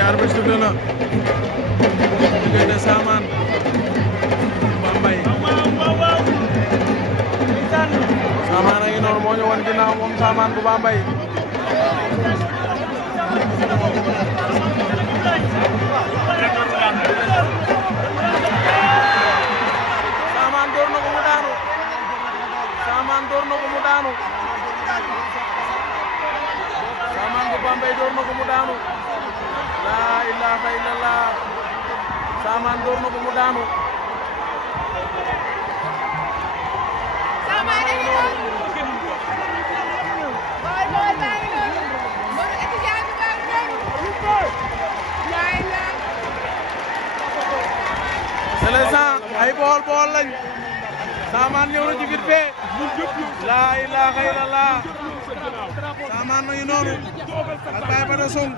arbitre sifflé na diggante Saman Bambey Saman a ngi noonu moo ñu wan ginnaaw moom Saman bu Bambey Saman door na ko mu daanu Saman door na ko mu daanu Saman bu Bambey door na ko mu daanu la ilaha illallah Saman door na ko mu daanu c'est les gens ay bool lañ Saman ñëw na ci vite fait la ilaha illallah Saman ma ngi noonu ak Baye Bada Song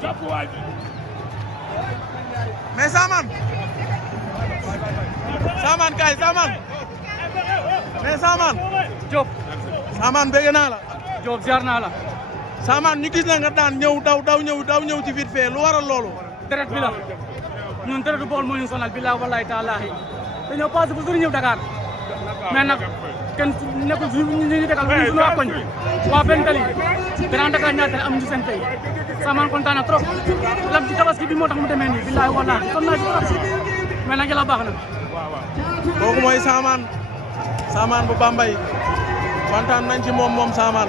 mais Saman kay Saman mais Saman Diop Saman bëgg naa la Diop ziar naa la Saman ñu gis la nga daan ñëw daw ñëw ci vite fait lu waral loolu deret bi la ñun deret du bool moo ñu sonal billahi wallahi taalahi dañoo passé bu sori ñëw Dakar mais nag kenn nekkul ñu degal suñu waa koñ waa benn tali Grand Dakar ñaar tali amuñu seen tey Saman kontaan na trop lam ci tabaski bi moo tax mu demee nii billahi wallahi kon naa ci trop mais nag yàlla baax na kooku mooy Saman bu Bambey kontaan nañ ci moom Saman